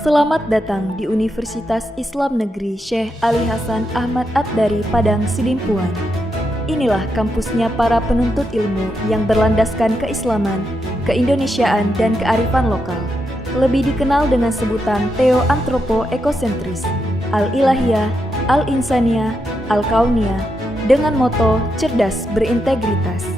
Selamat datang di Universitas Islam Negeri Syekh Ali Hasan Ahmad At-Dari Padang Sidimpuan. Inilah kampusnya para penuntut ilmu yang berlandaskan keislaman, keindonesiaan, dan kearifan lokal. Lebih dikenal dengan sebutan Theo-Antropo-Ekosentris, Al-Ilahiyah, Al-Insaniyah, Al-Kauniyah, dengan moto cerdas berintegritas.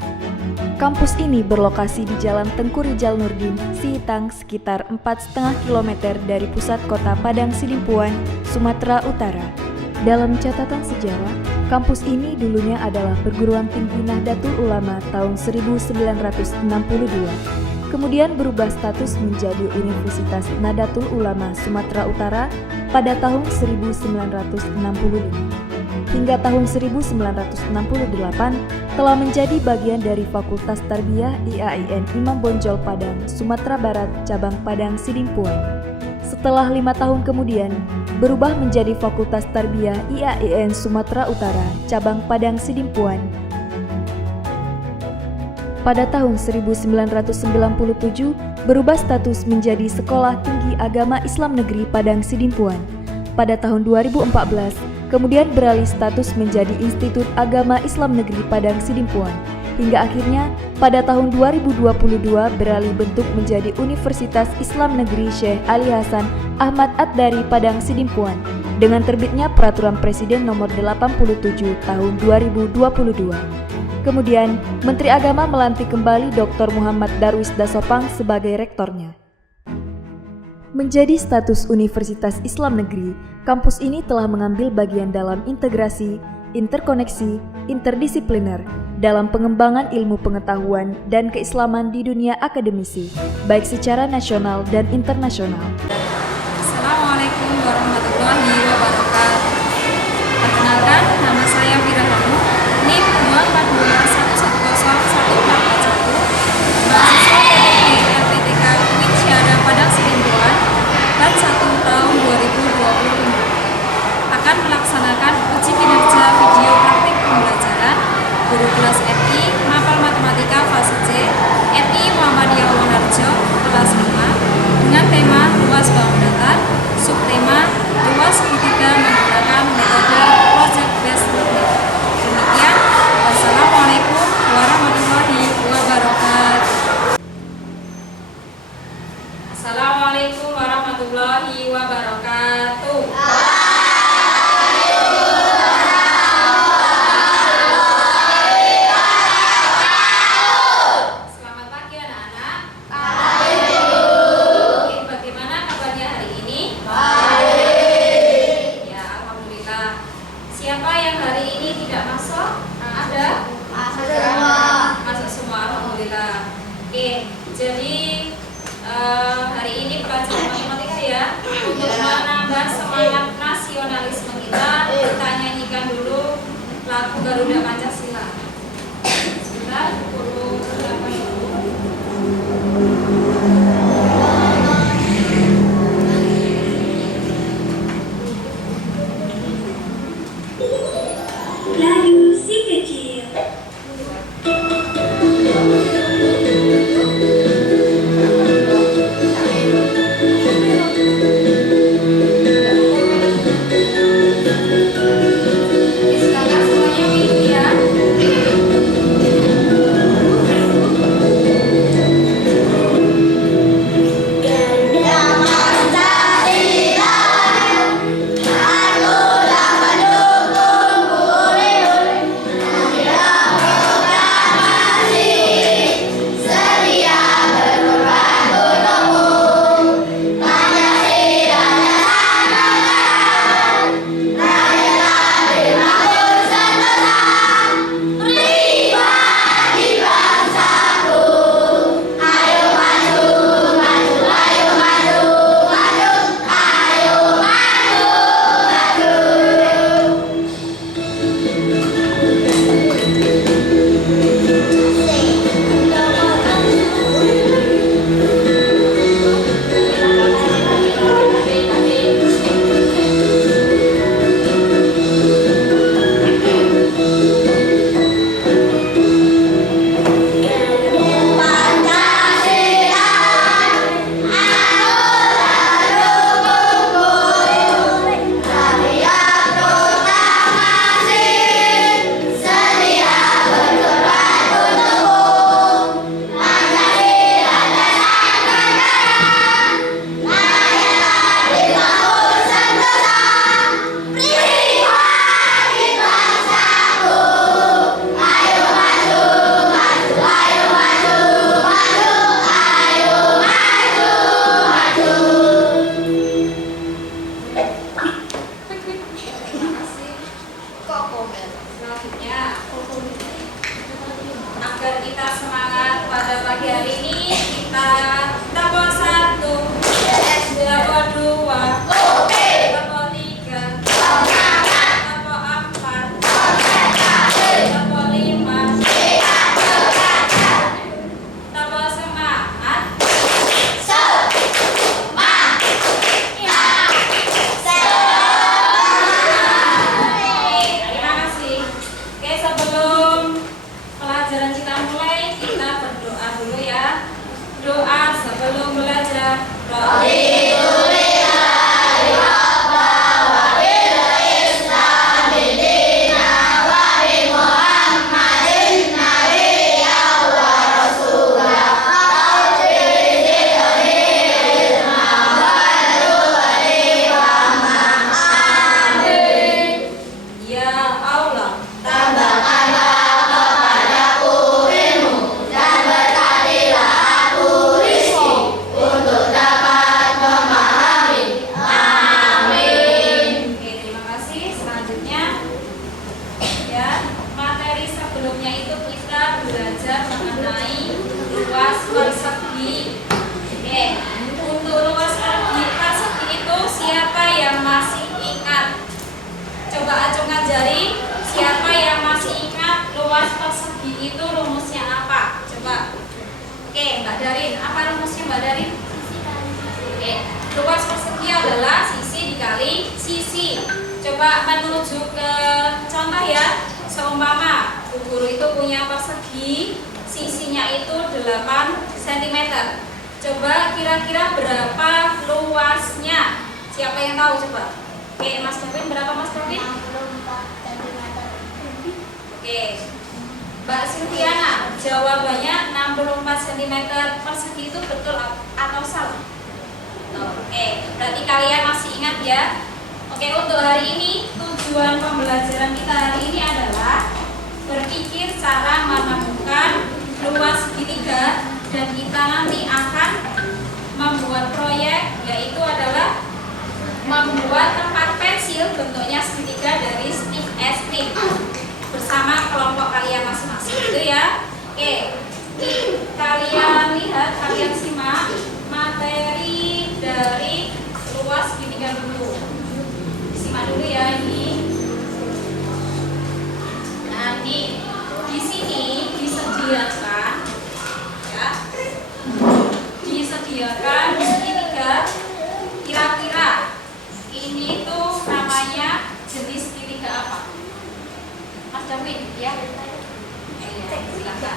Kampus ini berlokasi di Jalan Tengku Rijal Nurdin, Sihitang, sekitar 4,5 km dari pusat kota Padang Sidimpuan, Sumatera Utara. Dalam catatan sejarah, kampus ini dulunya adalah perguruan tinggi Nahdlatul Ulama tahun 1962, kemudian berubah status menjadi Universitas Nahdlatul Ulama Sumatera Utara pada tahun 1965. Hingga tahun 1968 telah menjadi bagian dari Fakultas Tarbiyah IAIN Imam Bonjol Padang, Sumatera Barat, cabang Padang Sidimpuan. Setelah 5 tahun kemudian, berubah menjadi Fakultas Tarbiyah IAIN Sumatera Utara, cabang Padang Sidimpuan. Pada tahun 1997, berubah status menjadi Sekolah Tinggi Agama Islam Negeri Padang Sidimpuan. Pada tahun 2014, kemudian beralih status menjadi Institut Agama Islam Negeri Padang Sidimpuan, hingga akhirnya pada tahun 2022 beralih bentuk menjadi Universitas Islam Negeri Syekh Ali Hasan Ahmad At-Dari Padang Sidimpuan dengan terbitnya Peraturan Presiden Nomor 87 Tahun 2022. Kemudian, Menteri Agama melantik kembali Dr. Muhammad Darwis Dasopang sebagai rektornya. Menjadi status Universitas Islam Negeri, kampus ini telah mengambil bagian dalam integrasi, interkoneksi, interdisipliner dalam pengembangan ilmu pengetahuan dan keislaman di dunia akademisi, baik secara nasional dan internasional. Assalamualaikum warahmatullahi wabarakatuh. Perkenalkan, nama saya Fira Hanu, NIM 242110141, mahasiswa PTK LPTK UIN Syahada Padang Sidimpuan, batch 1 tahun 2025. Akan melaksanakan uji kinerja video praktik pembelajaran guru kelas FI Mapel Matematika fase C FI Muhammadiyah Wonoharjo kelas 5 dengan tema luas bawah datar, subtema luas segitiga menggunakan metode project based learning. Demikian, wassalamualaikum warahmatullahi wabarakatuh. Assalamualaikum warahmatullahi wabarakatuh. Selamat pagi anak-anak. Oke, bagaimana kabarnya hari ini? Baik. Ya, alhamdulillah. Siapa yang hari ini tidak masuk? Ada? Masuk semua, alhamdulillah. Oke, jadi hari ini pelajaran matematika ya. Untuk menambah semangat nasionalisme kita nyanyikan dulu lagu Garuda Pancasila. Sebentar, dulu berapa dulu. Layu si kecil. Silakan semuanya mengikuti ya. Ingat. Coba acungkan jari. Siapa yang masih ingat luas persegi itu rumusnya apa? Coba. Oke, Mbak Darin. Apa rumusnya Mbak Darin? Oke, luas persegi adalah sisi dikali sisi. Coba menuju ke contoh ya. Seumpama Bu Guru itu punya persegi, sisinya itu 8 cm. Coba kira-kira berapa luasnya? Siapa yang tahu coba? Oke, Mas Kevin, berapa Mas Kevin? 64 cm. Oke. Mbak Silviana, jawabannya 64 cm persegi itu betul atau salah? Oke, berarti kalian masih ingat ya? Oke, untuk hari ini tujuan pembelajaran kita hari ini adalah berpikir cara menemukan luas segitiga, dan kita nanti akan membuat proyek, yaitu adalah membuat tempat pensil bentuknya segitiga dari stick es krim bersama kelompok kalian masing-masing, gitu ya. Oke, kalian lihat, kalian simak materi dari luas segitiga dulu. Simak dulu ya ini. Nanti di sini disediakan ya. Disediakan segitiga. Kira-kira ini tuh namanya jenis segitiga apa? Mas David ya? Silakan.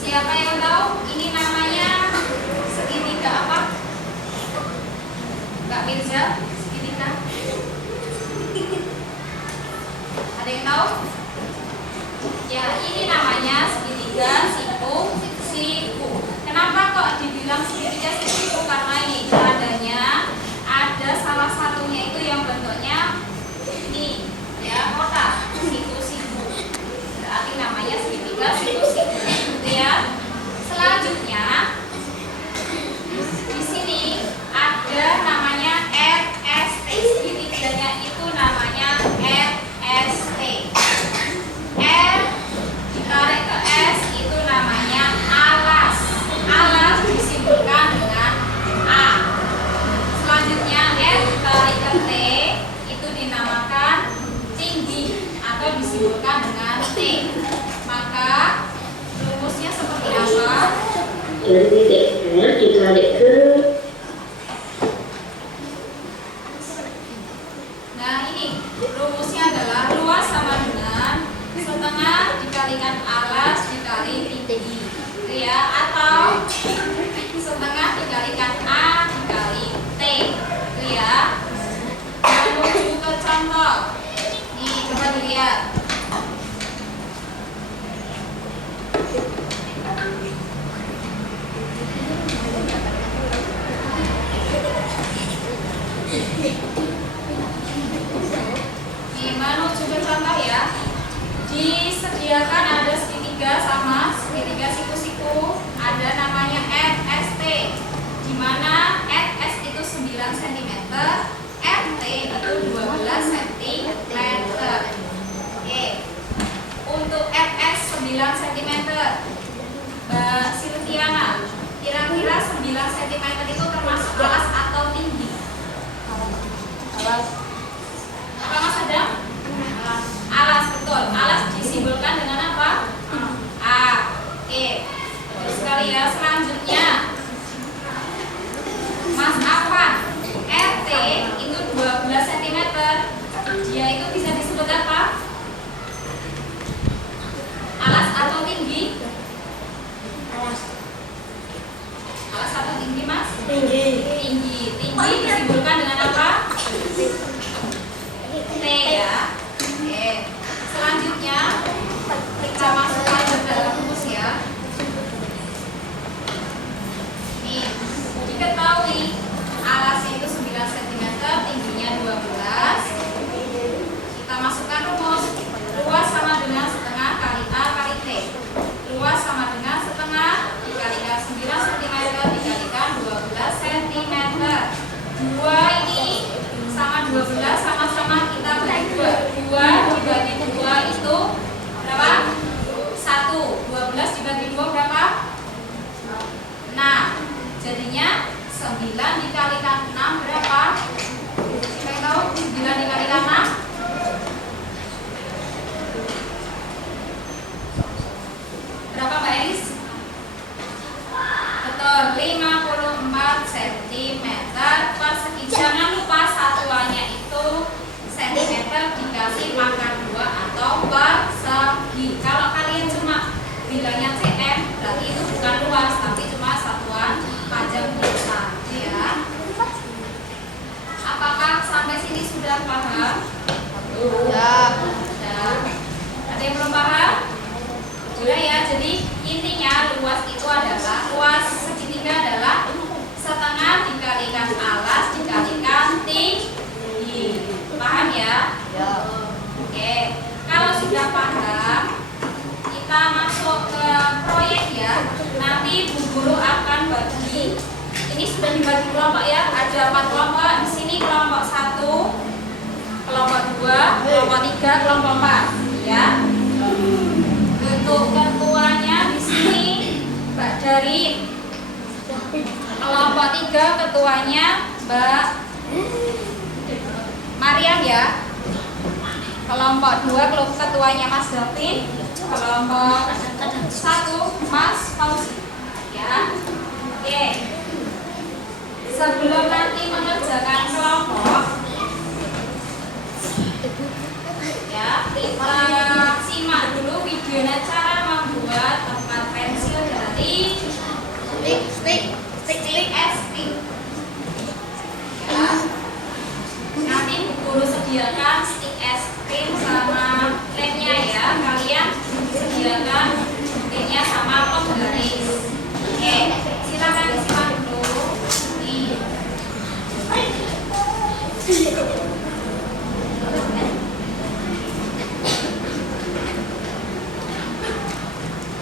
Siapa yang tahu ini namanya segitiga apa? Kak Mirza, segitiga. Ada yang tahu? Ya, ini namanya segitiga siku. Kenapa kok dibilang segitiga siku? Karena ini adanya ada salah satunya itu yang bentuknya ini ya, kotak siku. Berarti namanya segitiga siku. Gitu ya. Selanjutnya di sini ada namanya RST. Segitiganya itu namanya RST. R ditarik ke S itu namanya alas. Alas disimbolkan dengan A. Selanjutnya R ditarik ke T itu dinamakan tinggi atau disimbolkan dengan T. Maka rumusnya seperti apa? Dari titiknya ditarik ke. Nah, ini rumusnya adalah luas sama dengan setengah dikalikan alas dikali tinggi, gitu ya, atau setengah dikalikan A dikali T, gitu ya. Menuju ke contoh. Nih, coba dilihat. Nih, menuju ke contoh ya. Disediakan ada segitiga sama segitiga siku-siku, ada namanya RST, di mana RS itu 9 cm, RT itu 12 cm. Oke. Untuk RS 9 cm, Mbak Silviana, kira-kira 9 cm itu termasuk alas atau tinggi? Alas. Apa Mas Adam? Alas, betul. Alas disimbolkan dengan apa? A. Oke. Terus sekali ya, selanjutnya Mas Afan, RT itu 12 cm. Dia itu bisa disebut apa? Alas atau tinggi? Alas. Alas atau tinggi, Mas? Tinggi. Tinggi. Tinggi disimbolkan dengan apa? T ya. Oke. Selanjutnya kita masukkan ke dalam rumus ya. Nih, diketahui alasnya itu 9 cm, tingginya 12. Kita masukkan rumus. Luas sama dengan setengah kali A kali T. Luas sama dengan setengah dikalikan 9 cm dikalikan 12 cm. 2 ini sama 12, sama-sama kita bagi 2. 2 dibagi 2 itu berapa? 1. 12 dibagi 2 berapa? 6. Jadinya 9 dikalikan 6 berapa? Sudah paham? Sudah. Ada yang belum paham? Sudah ya. Jadi intinya luas itu adalah luas segitiga adalah setengah dikalikan alas dikalikan tinggi. Paham ya? Oke. Kalau sudah paham, kita masuk ke proyek ya. Nanti Bu Guru akan bagi. Ini sudah dibagi kelompok ya. Ada 4 kelompok. Di sini kelompok 1, kelompok 2, kelompok 3, kelompok 4 ya. Untuk ketuanya di sini Mbak dari kelompok 3 ketuanya Mbak Mariam ya. Kelompok 2 ketuanya Mas Davin. Kelompok 1 Mas Fauzi ya. Oke. Sebelum nanti mengerjakan kelompok ya, kita simak dulu videonya cara membuat tempat pensil dari stick es krim ya. Nanti Bu Guru sediakan stick es krim sama lemnya ya. Kalian sediakan lemnya sama penggaris. Oke, silakan disimak dulu. Nih.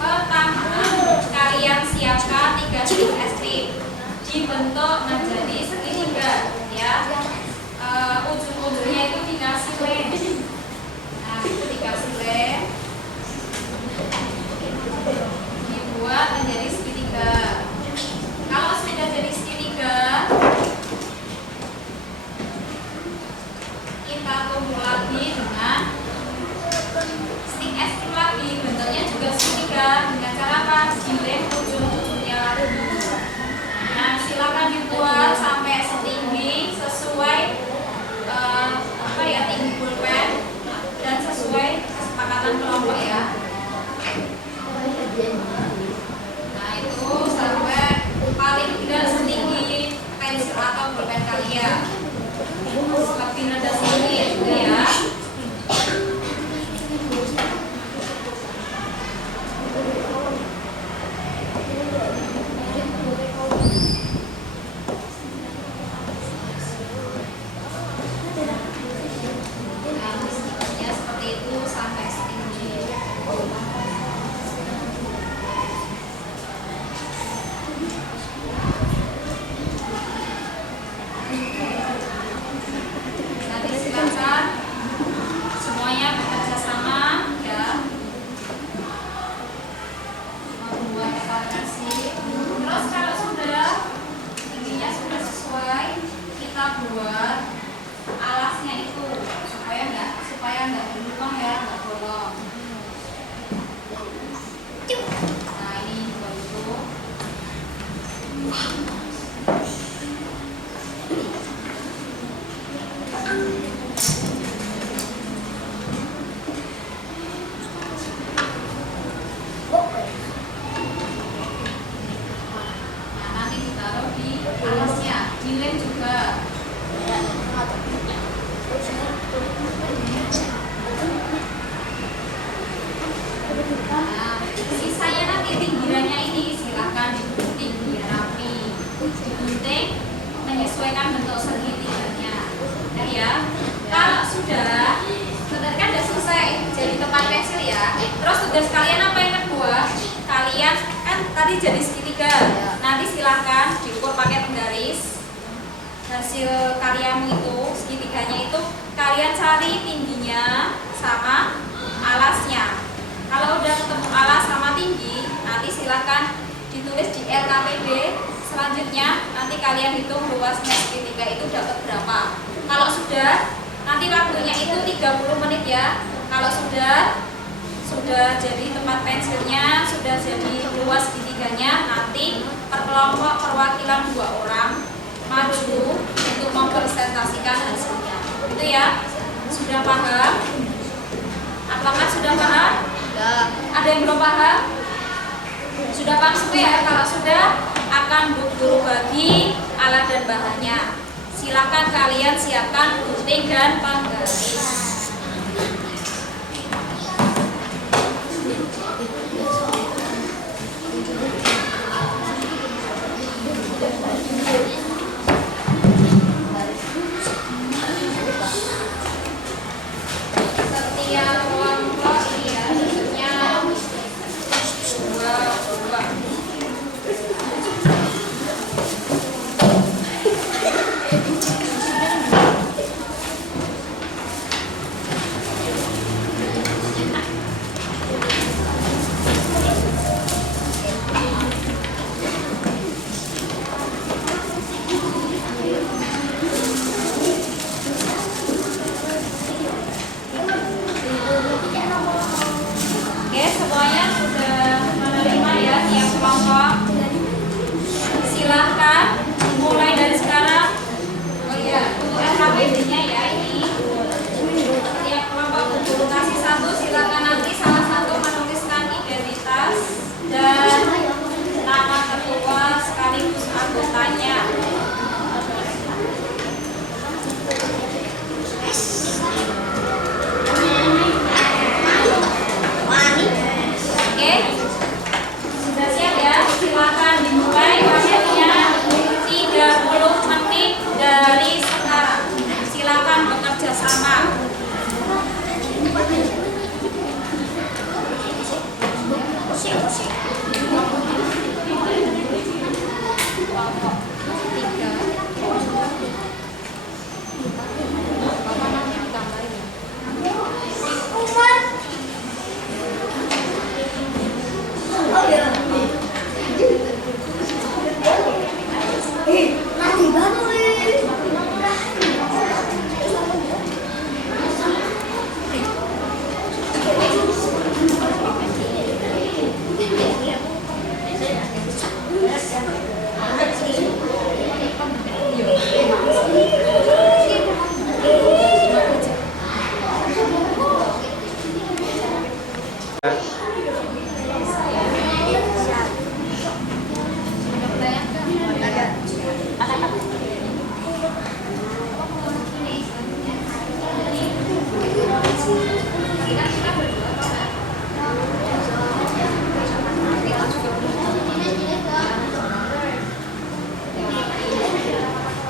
Pertama, kalian siapkan 3 stick es krim dibentuk menjadi segitiga ya. Ujung-ujungnya itu dikasih lem. Nah, itu dikasih lem. Dibuat menjadi segitiga. Kalau sudah jadi segitiga, kita tumbuk lagi dengan stick es krim lagi. Bentuknya juga segitiga. Dengan cara apa? Dilem ujung-ujungnya lagi. Nah, silakan dibuat sampai setinggi sesuai tinggi pulpen dan sesuai kesepakatan kelompok ya. Nah, itu sampai paling tidak setinggi pensil atau pulpen kalian. Lebih rendah sedikit juga ya. Seperti itu sampai setinggi. Nanti silakan semuanya bekerja sama ya, membuat evaluasi. Terus kalau sudah tingginya sudah sesuai, kita buat alasnya itu supaya nggak berlubang ya, nggak bolong. Nah, ini buat itu. Nah, nanti ditaruh di alasnya, dilem juga. Nah, sisanya nanti pinggirannya ini silahkan digunting biar rapi. Digunting menyesuaikan bentuk segitiganya. Nah ya, kalau sudah kan udah selesai jadi tempat pensil ya. Terus tugas kalian apa yang kedua? Kalian kan tadi jadi segitiga. Nanti silahkan diukur pakai penggaris. Hasil karyamu itu segitiganya itu kalian cari tingginya sama alasnya. Kalau udah ketemu alas sama tinggi, nanti silakan ditulis di LKPD. Selanjutnya nanti kalian hitung luasnya segitiga itu dapat berapa. Kalau sudah, nanti waktunya itu 30 menit ya. Kalau sudah jadi tempat pensilnya, sudah jadi luas segitiganya, nanti per kelompok perwakilan 2 orang maju untuk mempresentasikan hasilnya. Itu ya. Sudah paham? Apakah sudah paham? Ada yang belum paham? Sudah paham semua ya? Kalau sudah, akan Bu Guru bagi alat dan bahannya. Silakan kalian siapkan gunting dan penggaris. Setiap kelompok ini ya bentuknya dua. Oke, semuanya sudah menerima ya tiap kelompok. Silahkan mulai dari sekarang. Oh iya, untuk LKPD-nya ya ini. Tiap kelompok berburu kasih satu, silakan nanti salah satu menuliskan identitas dan nama ketua sekaligus anggotanya. Oke, sudah siap ya? Silakan dimulai waktunya 30 menit dari sekarang. Silakan bekerja sama.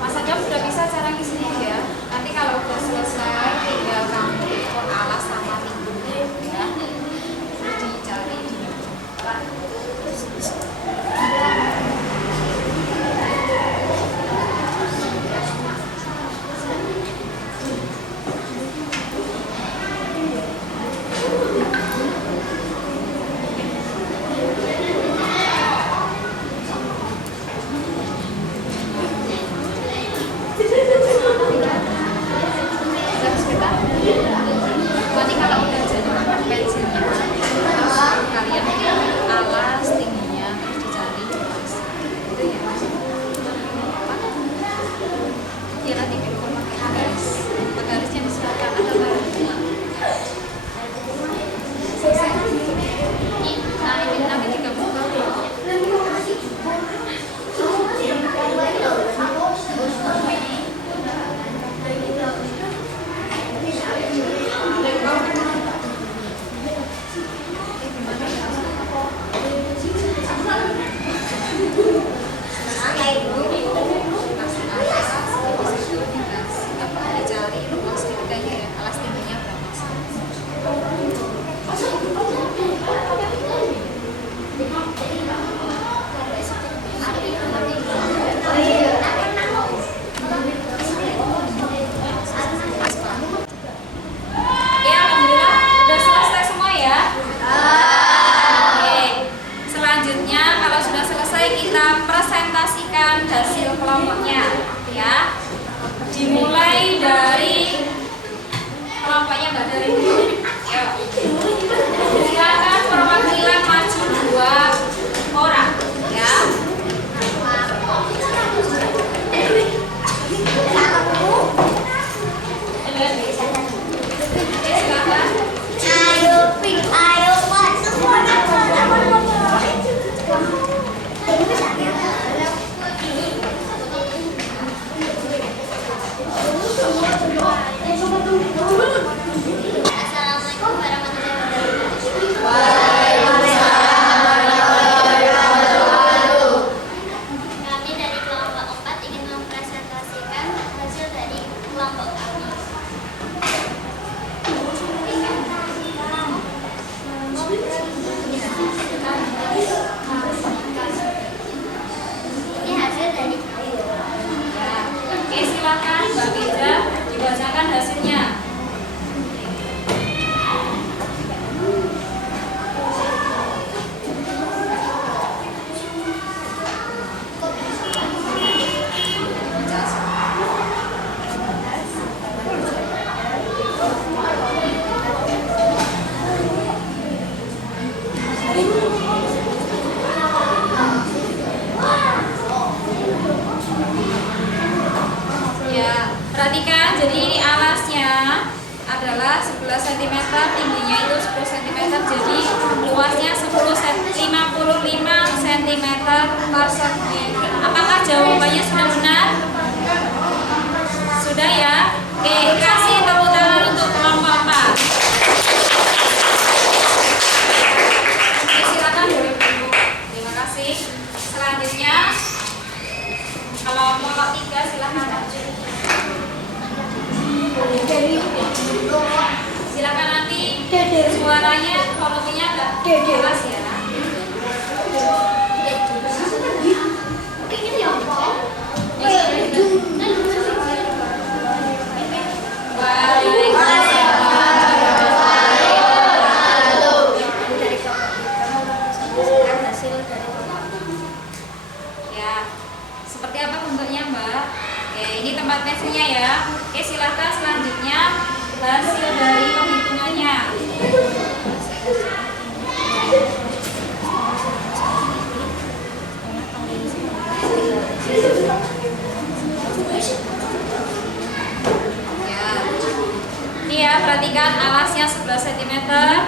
Mas Ajam sudah bisa cara ngisinya ya. Nanti kalau udah selesai tinggal kamu ikut alas sama minggunya ya. Terus dicari di nanti kalau udah jadi pensilnya kalian alas tingginya terus dicari mas itu ya mas ya nanti diukur pakai penggarisnya disiapkan ada baru nanti digabung Assalamualaikum warahmatullahi wabarakatuh. Kami dari kelompok 4 ingin mempresentasikan hasil dari kelompok kami. Ini hasil dari kami. Oke, silakan Mbak Beda dibacakan hasilnya. Ya, perhatikan, jadi ini alasnya adalah 11 cm, tingginya itu 10 cm, jadi luasnya 55 cm persegi. Apakah jawabannya sudah benar? Sudah ya? Oke, kasih tepuk tangan untuk kelompok 4. Oke, silakan boleh dulu. Terima kasih. Selanjutnya kelompok 3 silakan maju. Silakan nanti suaranya volumenya agak keras ya. Ya, seperti apa bentuknya Mbak? Oke, ini tempat pensilnya ya. Oke, silakan selanjutnya hasil dari penghitungannya. Ya. Ini ya, perhatikan alasnya 11 cm,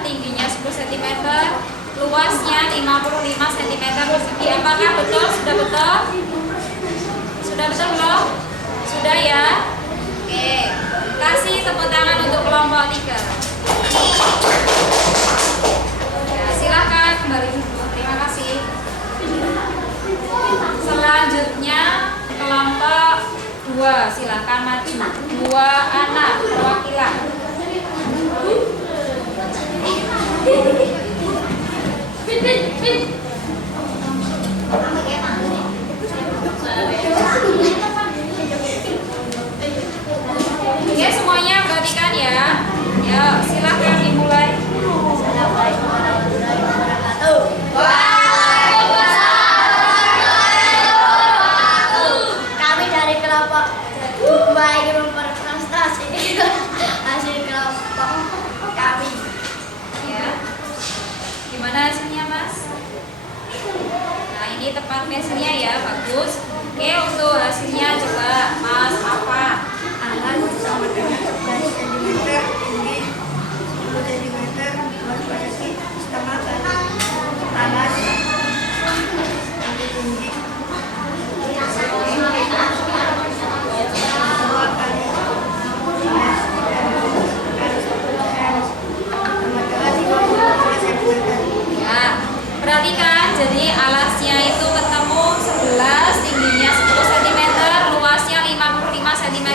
tingginya 10 cm, luasnya 55 cm persegi. Apakah betul? Sudah betul? Sudah betul belum? Sudah ya? Oke, kasih tepuk tangan untuk kelompok 3. Ya, silakan kembali dulu. Terima kasih. Selanjutnya kelompok 2, silakan maju. 2 anak perwakilan. Oke, semuanya perhatikan ya. Ya, silakan dimulai. Assalamualaikum warahmatullahi wabarakatuh. Kami dari kelompok 2 ingin mempresentasi hasil kelompok kami. Ya. Gimana hasilnya, Mas? Nah, ini tepat pensilnya ya, bagus. Oke, untuk hasilnya coba Mas apa? Alas sama dengan 11 cm, tinggi 10 cm, luas persegi setengah kali alas nanti tinggi 2 kali alas sama dengan 52 cm. Ya, perhatikan, jadi alasnya itu ketemu 11, tingginya 10 cm, luasnya 55 cm.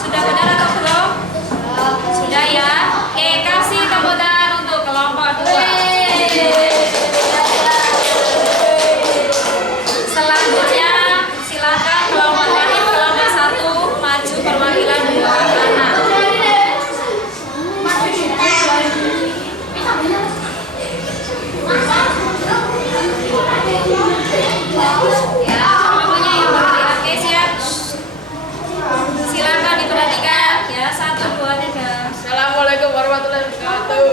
Sudah benar atau belum? Sudah ya? Oke, kasih tepuk tangan untuk kelompok 2. Selanjutnya, silakan kelompok terakhir, kelompok 1, maju perwakilan 2 anak. Ya, semuanya yang berdiri. Oke, siap. Silakan diperhatikan ya. 1, 2, 3. Assalamualaikum warahmatullahi wabarakatuh.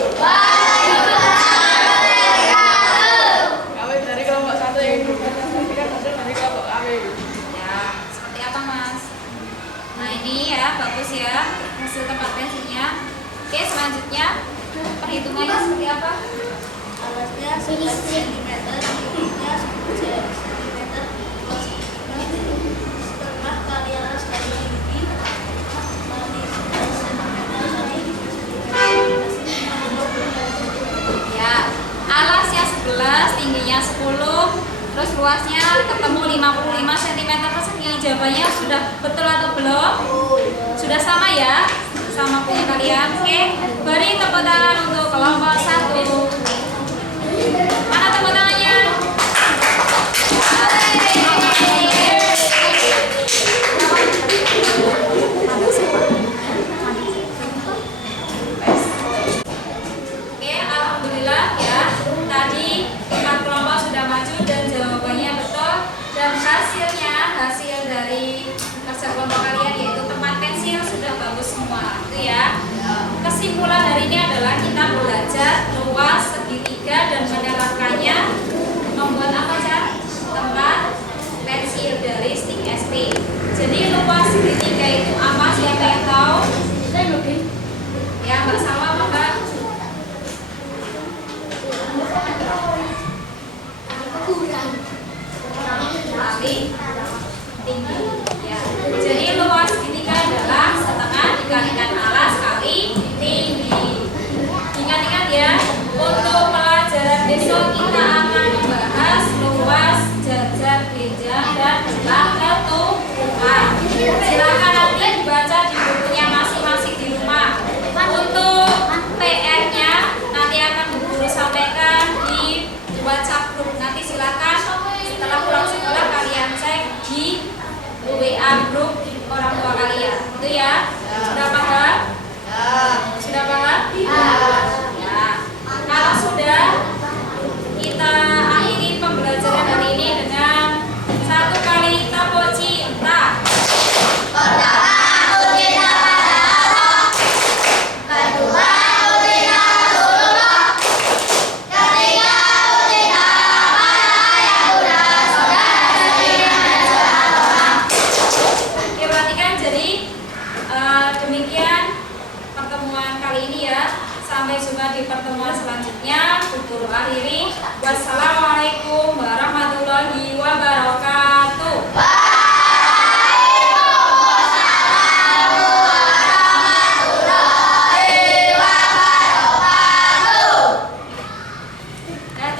Kami dari kelompok 1 yang mempresentasikan hasil dari kelompok kami. Ya, seperti apa Mas? Nah ini ya, bagus ya hasil tempat pensilnya. Oke, selanjutnya perhitungannya seperti apa? Alasnya 11 cm, tingginya 10 cm, luasnya setengah kali alas kali tinggi kali 11 cm. luasnya ketemu 55 cm persegi. Jawabannya sudah betul atau belum? Sudah sama ya? Sama punya kalian. Oke, beri tepuk tangan untuk kelompok 1. Mana tepuk tangannya? Oke, alhamdulillah ya. Tadi 4 kelompok sudah maju dan jawabannya betul. Dan hasil dari kerja kelompok kalian yaitu tempat pensil sudah bagus semua, itu ya. Kesimpulan hari ini adalah kita belajar luas segitiga dan menerapkannya membuat apa saja tempat pensil dari stick SP. Jadi luas segitiga itu apa? Siapa yang tahu? Ya, Mbak Salwa, Mbak. Kali tinggi ya. Jadi luas segitiga adalah setengah dikalikan alas kali tinggi. Ingat-ingat ya, untuk pelajaran besok kita akan membahas luas, jajar, bejang, dan jumlah ketutupan. Silakan nanti dibaca di bukunya masing-masing di rumah. Untuk PR-nya nanti akan Bu Guru sampaikan di WhatsApp grup. Nanti silakan setelah pulang sekolah kalian cek di WA grup orang tua kalian. Itu ya. Sudah paham? Sudah paham? Ya. Kalau sudah, kita akhiri pembelajaran hari ini dengan satu kali tepuk cinta. Demikian pertemuan kali ini ya. Sampai jumpa di pertemuan selanjutnya. Bu Guru akhiri. Wassalamualaikum warahmatullahi wabarakatuh.